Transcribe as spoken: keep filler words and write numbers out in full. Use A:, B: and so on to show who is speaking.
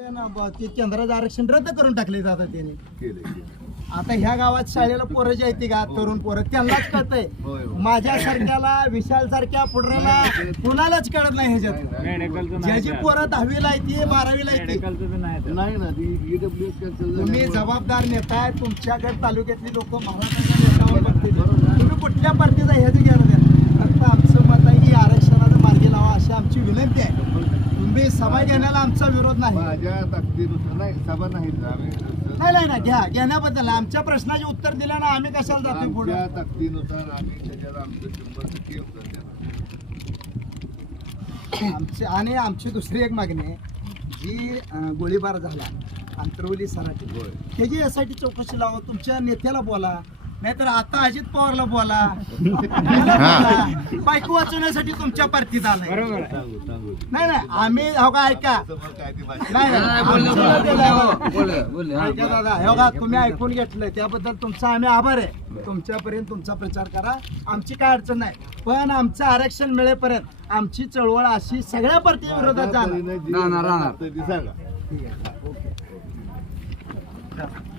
A: आरक्षण ब- ते केंद्राचं आरक्षण रद्द करून टाकले जातात त्याने.
B: केले
A: आता ह्या गावात शाळेला पोरं जी आहेत का तरुण पोरं त्यांनाच कळतंय.
B: होय, होय.
A: माझ्यासारख्याला विशाल सारख्या पुढऱ्याला कुणालाच कळत नाही ह्याच्यात. ज्याची पोरं दहावीला आहे ती बारावीला आहे ती.
B: नाही ना ती ईडब्ल्यू एस कॅन्सल
A: तुम्ही जबाबदार नेता आहे. तुमच्याकडे तालुक्यातली लोक महाराष्ट्राच्या नेत्यावर बघतील. तुम्ही कुठल्या पार्टीचा ह्याची घ्या द्या. फक्त आमचं मत आहे की आरक्षणाला मार्गी लावा अशी आमची विनंती आहे. तुम्ही सभा घेण्याला आमचा विरोध नाही.
B: माझ्या ताकदीनुसार नाही सभा नाही आम्ही
A: नाही नाही ना घ्या घेण्याबद्दल आमच्या प्रश्नाचे उत्तर दिलं ना आम्ही कशाला जातो पुढे.
B: आमच्या ताकदीनुसार आम्ही त्याच्याला आमचं शंभर टक्के योगदान देणार.
A: आमचे आणि आमची दुसरी एक मागणी आहे जी अं, गोळीबार झाला आंतरवली सराठी
B: होय.
A: त्याची यासाठी चौकशी लावा. तुमच्या नेत्याला बोला नाहीतर आता अजित पवारला बोला. याला बोला. बायको वाचवण्यासाठी तुमच्या पार्टीत आलाय.
B: सांगू सांगू
A: नाही नाही आम्ही हो का ऐका
B: समोर काय ती भाषा
A: नाही नाही, आमचं दिलं. ऐका दादा हे बघा तुम्ही ऐकून घेतलंय त्याबद्दल तुमचा आम्ही आभार आहे. तुमच्यापर्यंत तुमचा प्रचार करा आमची काय अडचण नाही. पण आमचं आरक्षण मिळेपर्यंत आमची चळवळ अशी सगळ्या पार्टी विरोधात जाणार.
B: राहणार राहणार ती सांगा
A: ठीक आहे ओके